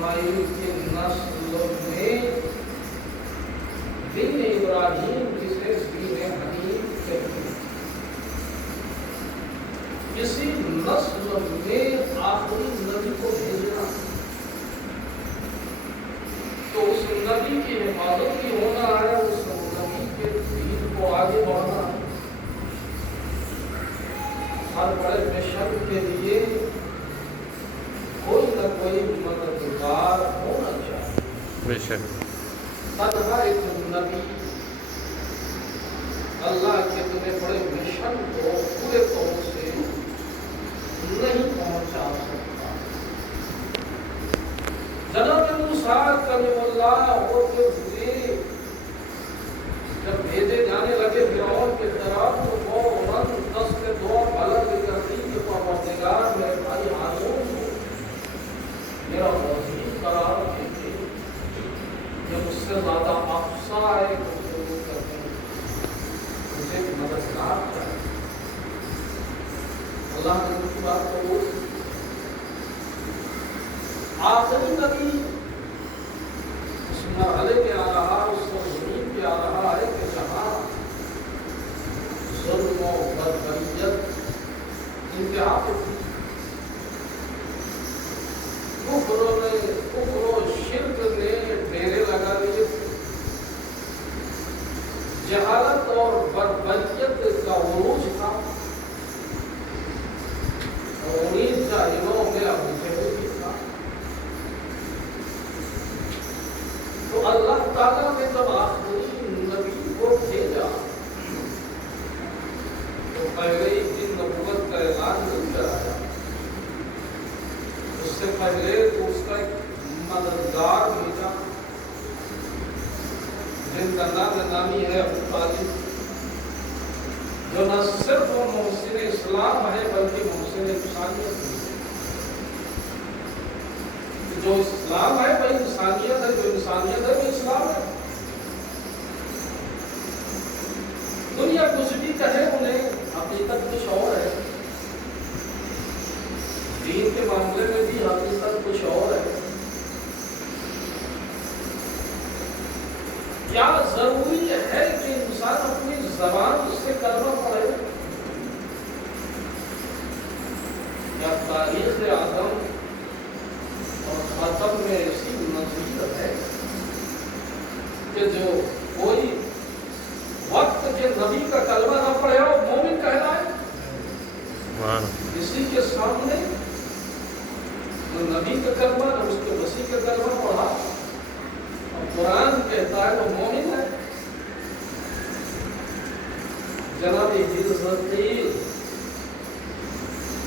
اسماعیل کی نسل میں دین ابراہیم جسے دین حنیف کہتے ہیں، اسی نسل میں آخری نبی کو بھیجنا، تو اس نبی کی حفاظت بھی ہونا ہے، اس نبی کے دین کو آگے بڑھنا ہے۔ ہر بڑے مشن کے لیے کوئی نہ کوئی مددگار ہونا چاہیے۔ بے شک تنہا ایک نبی اللہ کے اتنے بڑے مشن کو پورے طور سے نہیں پہنچا سکتا۔ جناب موسیٰ کلیم اللہ ہوتے ہوئے جب بھیجے جانے لگے فرعون کے طرف، تو فوراً دست دو بلند کر دی کہ پروردگار میرے بھائی ہارون کو میرا وزیر قرار دیتے، جب اس سے زیادہ افسا ہے گفتگو کرتے ہیں، مجھے مددگار چاہیے۔ اللہ نے اس کی بات کو آخری نبی اس مرحلے میں آ رہا، اس زمین پہ آ رہا ہے کہ جہاں ظلم و بربریت انتہا پہ تھی، کفر و شرک نے ڈیرے لگا لیے، جہالت اور بربریت کا عروج تھا، اور انہیں جاہلوں میں ابو جہل بھی تھا۔ تو اللہ تعالیٰ نے جب آخری نبی کو بھیجا تو پہلے ہی دن نبوت کا اعلان نہیں کرایا، اس سے پہلے تو اس کا ایک مددگار بھیجا جن کا نامی ہے ابو طالب، جو نہ صرف وہ محسن اسلام ہے بلکہ محسن انسانیت ہے۔ جو اسلام ہے وہ انسانیت ہے، جو انسانیت ہے وہ اسلام ہے۔ دنیا کچھ بھی کہے انہیں حقیقت کچھ اور ہے، دین کے معاملے میں بھی حقیقت کچھ اور ہے۔ کیا ضروری ہے کہ انسان اپنی زبان سے کلمہ پڑھے؟ یا تاریخ آدم اور ختم میں ایسی نظیر ہے کہ جو کوئی وقت کے نبی کا کلمہ نہ پڑھے وہ مومن کہلائے؟ اسی کے سامنے نہ نبی کا کلمہ نہ اس کے مسیح کا کلمہ پڑھا، اور قرآن کہتا ہے وہ مومن ہے۔ جناب حضرت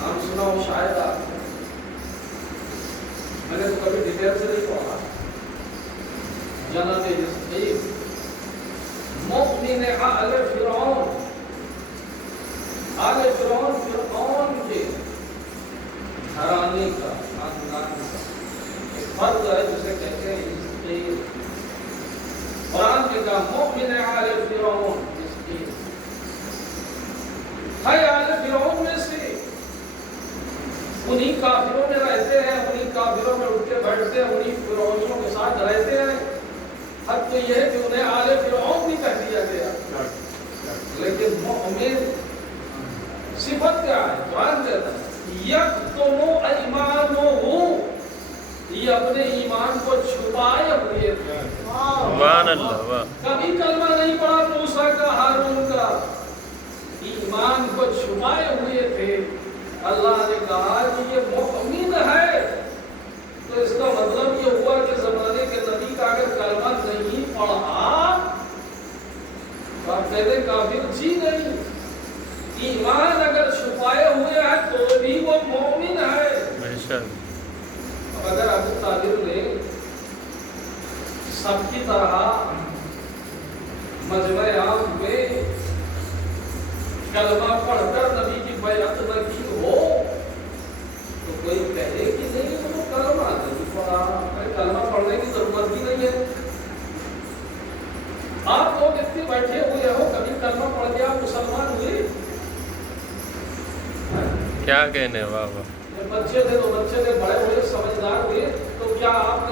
ہم سنا ہو شاید آپ نے، میں نے تو کبھی ڈیٹیل سے نہیں پڑھا۔ جناب حضرت مؤمن آل فرعون، آل فرعون فرعون کے گھرانے کا، خاندان کا ایک فرد ہے جسے کہتے ہیں حزقیل۔ قرآن کے کہا مؤمن آل فرعون حزقیل ہے، آل فرعون میں سے انہی کافروں میں رہتے ہیں، انہی کافروں میں اٹھتے بیٹھتے ہیں، انہی فرعونیوں کے ساتھ رہتے ہیں، حد تو یہ ہے کہ انہیں آل فرعون بھی کہہ دیا گیا۔ لیکن مؤمن صفت کیا ہے؟ قرآن کہتا ہے یکتم ایمانہ، یہ اپنے ایمان کو چھپائے ہوئے تھے۔ سبحان اللہ، کبھی کلمہ نہیں پڑھا موسیٰ کا، ہارون کا، ایمان کو چھپائے ہوئے تھے۔ اللہ نے کہا کہ یہ مؤمن ہے، تو اس کا مطلب یہ ہوا کہ زمانے کے نبی کا اگر کلمہ نہیں پڑھا تو آپ کہتے کافر جی نہیں، ایمان اگر چھپائے ہوئے ہیں تو بھی وہ مومن ہے۔ اب اگر ابو طالب نے سب کی طرح مجمع عام میں کلمہ پڑھ کر نبی کی بیعت نہ کی ہو تو کوئی کہے کہ نہیں وہ کلمہ نہیں پڑھا، کلمہ پڑھنے کی ضرورت بھی نہیں ہے۔ آپ لوگ اتنے بیٹھے ہوئے ہو، کبھی کلمہ پڑھ کے آپ مسلمان ہوئے؟ کیا کہنے، واہ واہ۔ جب بچے تھے تو بچے تھے، بڑے ہوئے سمجھدار ہوئے تو کیا آپ نے